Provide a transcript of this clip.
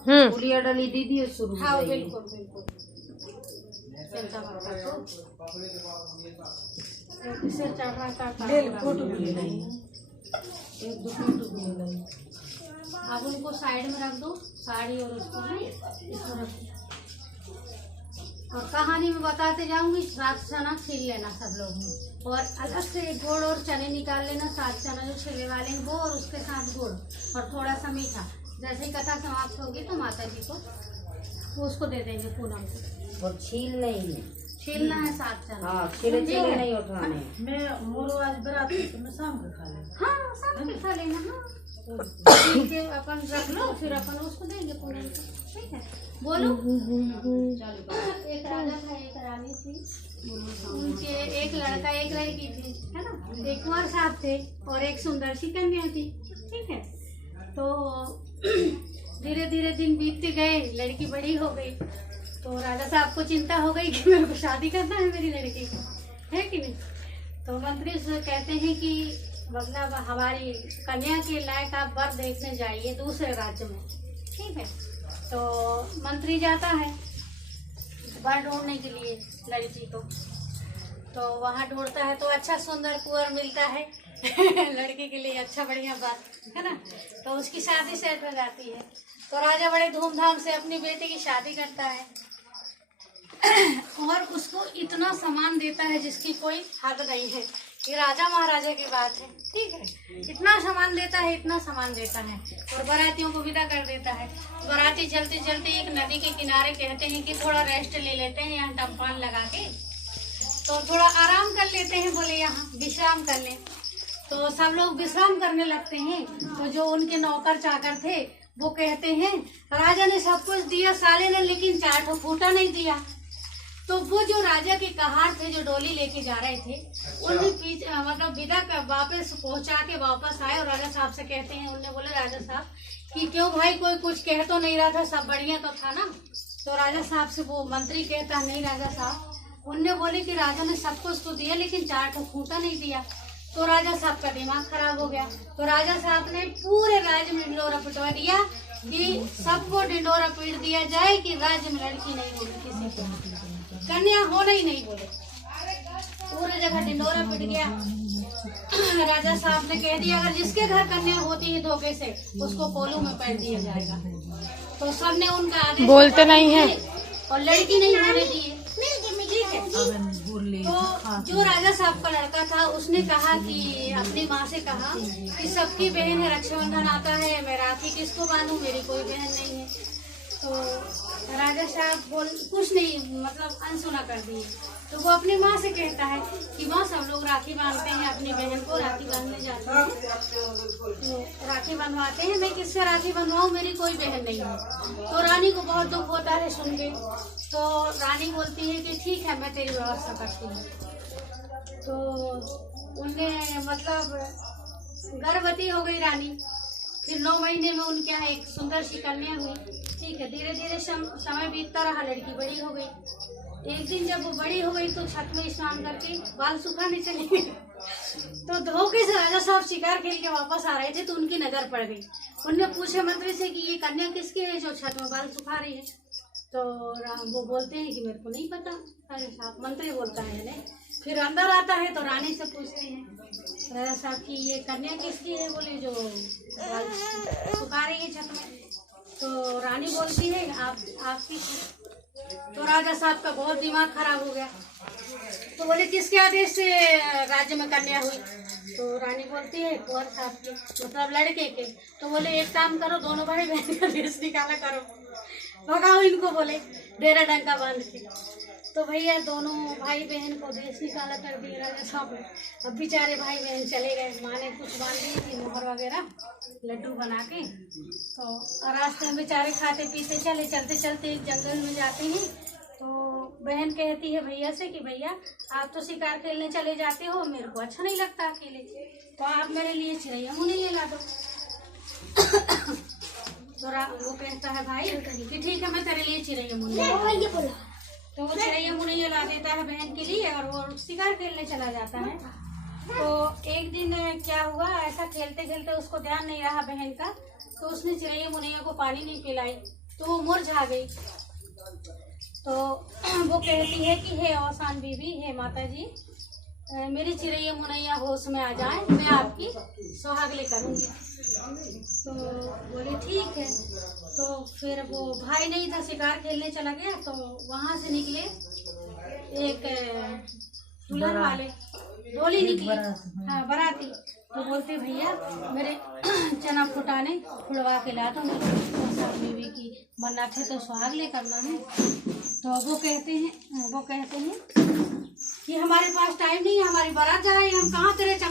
गुड़िया डली दीदी शुरू। हाँ बिल्कुल बिल्कुल। सिर चढ़ाता फोटो भी नहीं, एक दो फोटो भी नहीं। अब उनको साइड में रख दो, साड़ी और उसको इसको रख दो। और कहानी में बताते जाऊंगी। 7 चना छील लेना सब लोग में, और अलग से गुड़ और चने निकाल लेना। 7 चना जो छिले वाले हैं वो, और उसके साथ गुड़ और थोड़ा सा मीठा। जैसे ही कथा समाप्त होगी तो माता जी को वो उसको दे देंगे पूनम को। और छील नहीं है, छीलना है 7 चना। हाँ छीले छीले नहीं उठाने। मैं मोरो आज बरात है तो मैं शाम को खा लेना। हाँ शाम को खा लेना। हाँ छील के अपन रख लो, फिर अपन उसको देंगे पूनम को। ठीक है, बोलो। एक राजा था, एक रानी थी, उनके एक लड़का एक लड़की थी, है ना। एक कुंवर साहब थे और एक सुंदर सी कन्या थी। ठीक है, तो धीरे धीरे दिन बीतते गए, लड़की बड़ी हो गई। तो राजा साहब को चिंता हो गई कि मेरे को शादी करना है मेरी लड़की को, है कि नहीं। तो मंत्री से कहते हैं कि मतलब हमारी कन्या के लायक आप वर देखने जाइए दूसरे राज्य में। ठीक है, तो मंत्री जाता है वर ढूंढने के लिए लड़की को। तो वहाँ ढूंढता है तो अच्छा सुंदर कुंवर मिलता है लड़की के लिए। अच्छा बढ़िया बात है ना। तो उसकी शादी सेट हो जाती है। तो राजा बड़े धूमधाम से अपनी बेटी की शादी करता है और उसको इतना सामान देता है जिसकी कोई हद नहीं है। ये राजा महाराजा की बात है। ठीक है, इतना सामान देता है, इतना सामान देता है, और बारातियों को विदा कर देता है। बाराती चलते चलते एक नदी के किनारे कहते हैं कि थोड़ा रेस्ट ले लेते हैं यहाँ टम्पान लगा के, तो थोड़ा आराम कर लेते हैं। बोले यहाँ विश्राम कर लें। तो सब लोग विश्राम करने लगते हैं। तो जो उनके नौकर चाकर थे वो कहते हैं राजा ने सब कुछ दिया साले ने, लेकिन 4 फूटा नहीं दिया। तो वो जो राजा के कहार थे जो डोली लेके जा रहे थे, उन्हें पीछे मतलब विदा कर वापस पहुंचा के वापस आए और राजा साहब से कहते हैं, उन्होंने बोले राजा साहब कि क्यों भाई कोई कुछ कह तो नहीं रहा था, सब बढ़िया तो था ना। तो राजा साहब से वो मंत्री कहता नहीं राजा साहब, उनने बोले कि राजा ने सब कुछ तो दिया लेकिन 4 फूटा नहीं दिया। तो राजा साहब का दिमाग खराब हो गया। तो राजा साहब ने पूरे राज्य में ढिंडोरा पिटवा दिया कि सबको ढिंडोरा पीट दिया जाए कि राज्य में लड़की नहीं होगी, किसी को कन्या होना ही नहीं। बोले पूरे जगह ढिंडोरा पिट गया। राजा साहब ने कह दिया अगर जिसके घर कन्या होती है धोखे से उसको कोलू में पैर दिया जाएगा। तो सबने उनका आदेश बोलते नहीं है और लड़की नहीं होने दी। ठीक है, तो जो राजा साहब का लड़का था उसने कहा कि अपनी माँ से कहा कि सबकी बहन है, रक्षाबंधन आता है, मैं राखी किसको बांधूं, मेरी कोई बहन नहीं है। तो राजा साहब कुछ नहीं मतलब अनसुना कर दिए। तो वो अपनी माँ से कहता है कि माँ सब लोग राखी बांधते हैं, अपनी बहन को राखी बांधने जाते हैं, तो राखी बंधवाते हैं, मैं किससे राखी बंधवाऊँ, मेरी कोई बहन नहीं है। तो रानी को बहुत दुख होता है सुन के। तो रानी बोलती है कि ठीक है मैं तेरी व्यवस्था करती हूँ। तो उन्हें मतलब गर्भवती हो गई रानी। फिर 9 महीने में उनके यहाँ एक सुंदर सी कन्या हुई। ठीक है, धीरे धीरे समय बीतता रहा, लड़की बड़ी हो गई। एक दिन जब वो बड़ी हो गई तो छत में स्नान करके बाल सुखाने चली गई। तो धोखे से राजा साहब शिकार खेल के वापस आ रहे थे तो उनकी नजर पड़ गई। उनने पूछे मंत्री से कि ये कन्या किसकी है जो छत में बाल सुखा रही है। तो वो बोलते हैं कि मेरे को नहीं पता राजा साहब। मंत्री बोलता है नहीं। फिर अंदर आता है तो रानी से पूछते हैं राजा साहब की ये कन्या किसकी है, बोले जो बाल सुखा रही है छत में। तो रानी बोलती है आपकी। तो राजा साहब का बहुत दिमाग खराब हो गया। तो बोले किसके आदेश से राज्य में कन्या हुई। तो रानी बोलती है कुंवर साहब के मतलब लड़के के। तो बोले एक काम करो, दोनों भाई बहन का देश निकाला करो, भगाओ इनको, बोले डेरा डंका बांध के। तो भैया दोनों भाई बहन को देश निकाला कर दिए राजा साहब ने। अब बेचारे भाई बहन चले गए। माँ ने कुछ बांध दी थी मोहर वगैरह लड्डू बना के। तो रास्ते में बेचारे खाते पीते चले, चलते चलते एक जंगल में जाते हैं। तो बहन कहती है भैया से कि भैया आप तो शिकार खेलने चले जाते हो, मेरे को अच्छा नहीं लगता अकेले, तो आप मेरे लिए चिड़ैया मुनि ला दो। तो वो कहता है भाई कि ठीक है मैं तेरे लिए चिड़ैया मुनि। तो वो चिड़ैया मुनि ला देता है बहन के लिए और वो शिकार खेलने चला जाता है। तो एक दिन क्या हुआ, ऐसा खेलते खेलते उसको ध्यान नहीं रहा बहन का, तो उसने चिड़ैया मुनैया को पानी नहीं पिलाई। तो वो मुरझा गई। तो वो कहती है कि हे औसान बीबी, हे माता जी, मेरी चिड़ैया मुनैया होश में आ जाए, मैं आपकी सुहागले करूँगी। तो बोले ठीक है। तो फिर वो भाई नहीं था, शिकार खेलने चला गया। तो वहाँ से निकले एक दुल्हन वाले, डोली निकली, हाँ बाराती। तो बोलते भैया मेरे चना फुटाने फुड़वा के ला दो, मेरे बीवी की मन्नत है तो सुहागले करना है। तो वो कहते हैं कि हमारे पास टाइम नहीं है, हमारी बारात जा रही है, हम कहाँ तेरे चना